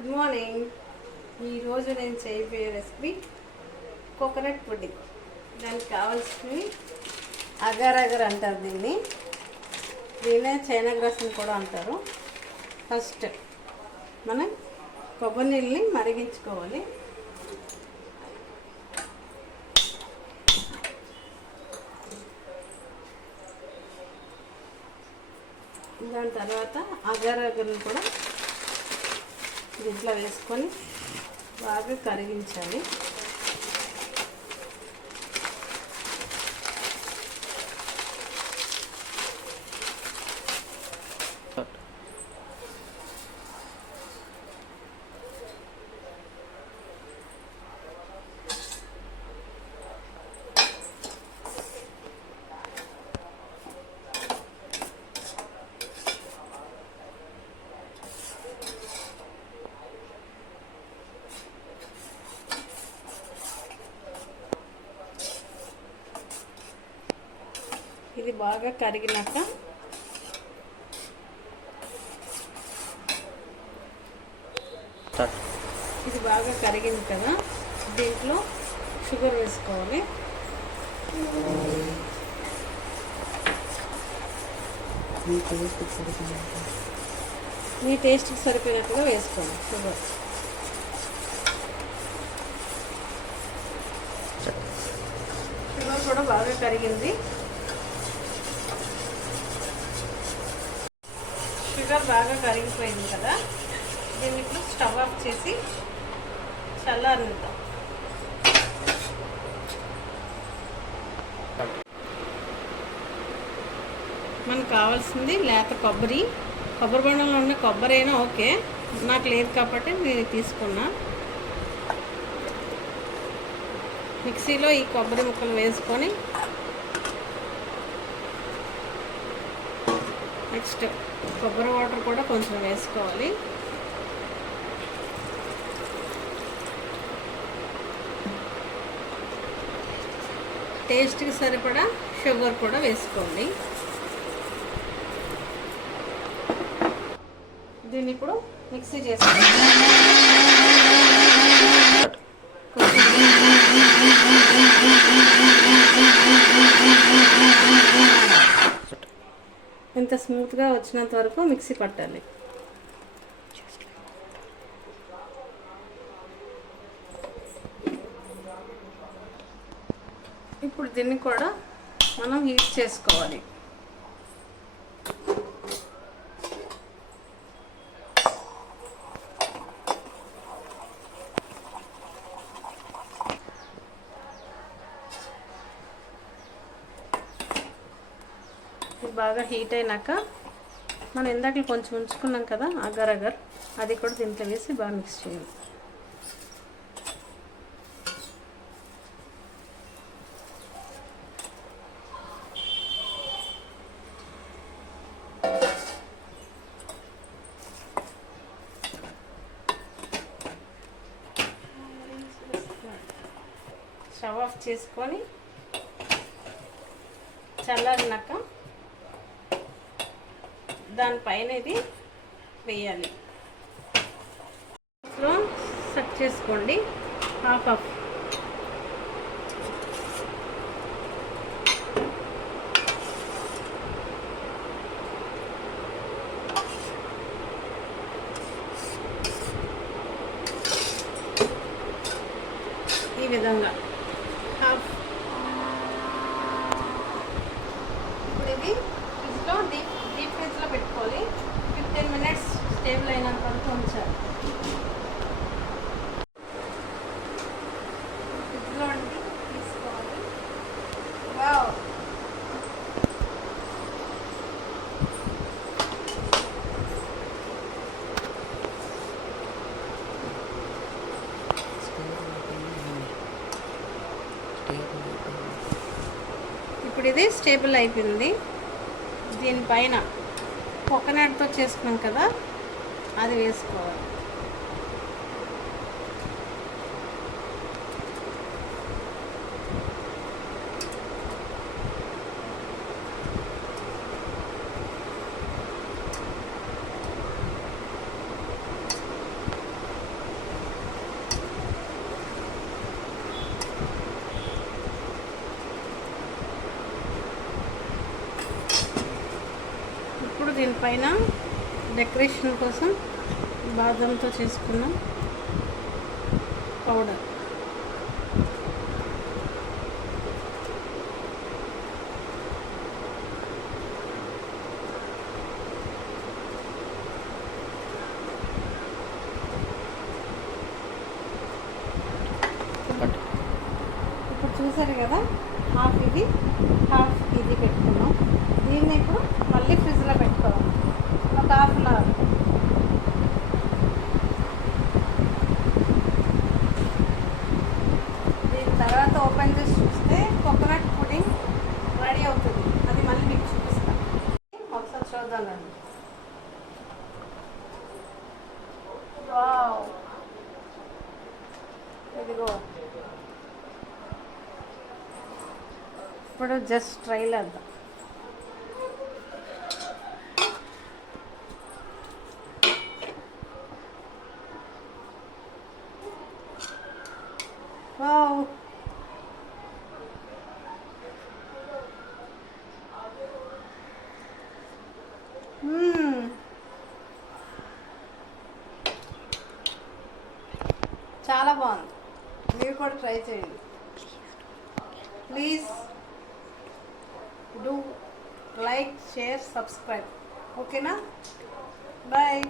Good morning. ఈరోజు నేను చేయబోయే రెసిపీ కోకోనట్ పుడ్డింగ్. దానికి కావాల్సినవి అగర్ అగర్ అంటారు దీన్నే చైనా గ్రాస్ అని కూడా అంటారు. ఫస్ట్ మనం కొబ్బరి నీళ్ళని మరిగించుకోవాలి. దాని తర్వాత అగర్ అగర్ని కూడా దీంట్లో వేసుకొని బాగా కరిగించాలి. ఇది బాగా కరిగినాక ఇది బాగా కరిగింది కదా, దీంట్లో షుగర్ వేసుకోవాలి. మీ టేస్ట్కి సరిపోయినట్టుగా వేసుకోండి షుగర్. షుగర్ కూడా బాగా కరిగింది. షుగర్ బాగా కరిగిపోయింది కదా, దీన్ని ఇప్పుడు స్టవ్ ఆఫ్ చేసి చల్లారుతాం. మనకు కావాల్సింది లేత కొబ్బరి బొండంలో ఉన్న కొబ్బరి అయినా ఓకే, నాకు లేదు కాబట్టి నేను తీసుకున్నా. మిక్సీలో ఈ కొబ్బరి ముక్కలు వేసుకొని నెక్స్ట్ కొబ్బరి వాటర్ కూడా కొంచెం వేసుకోవాలి. టేస్ట్కి సరిపడా షుగర్ కూడా వేసుకోండి. దీన్ని ఇప్పుడు మిక్సీ చేసుకోండి. ఇంత స్మూత్గా వచ్చినంత వరకు మిక్సీ పట్టాలి. ఇప్పుడు దీన్ని కూడా మనం హీట్ చేసుకోవాలి. బాగా హీట్ అయినాక మనం ఇందాక కొంచెం ఉంచుకున్నాం కదా అగర్ అగర్, అది కూడా దీంట్లో వేసి బాగా మిక్స్ చేయాలి. స్టవ్ ఆఫ్ చేసుకొని చల్లారినాక దానిపైన ఇది వేయాలి. సెట్ చేసుకోండి. హాఫ్ ఈ విధంగా హాఫ్. ఇప్పుడు ఇది ఫ్రిడ్జ్లో డీప్ ఫ్రిడ్జ్లో పెట్టుకోవాలి. 15 minutes స్టేబుల్ అయినంత వరకు ఉంచాలి. ఫ్రిడ్జ్లో తీసుకోవాలి. వావ్, ఇప్పుడు ఇది స్టేబుల్ అయిపోయింది. దీనిపైన కోకోనట్తో చేసుకున్నాం కదా, అది వేసుకోవాలి. దీనిపైన డెకరేషన్ కోసం బాదంతో చేసుకున్న పౌడర్. ఇప్పుడు చూసారు కదా, హాఫ్ ఇది పెట్టుకున్నాం. దీన్ని ఇప్పుడు మళ్ళీ ఫ్రిడ్జ్లో పెట్టుకోవాలి ఒక హాఫ్ అన్ అవర్. దీని తర్వాత ఓపెన్ చేసి చూస్తే కోకోనట్ పుడింగ్ రెడీ అవుతుంది. అది మళ్ళీ మీకు చూపిస్తాను, ఒకసారి చూద్దామండి. వావ్, ఇదిగో ఇప్పుడు జస్ట్ ట్రైల్ వేద్దాం. వావ్, చాలా బాగుంది. మీరు కూడా ట్రై చేయండి. Please do like, share, subscribe. Okay na? Bye.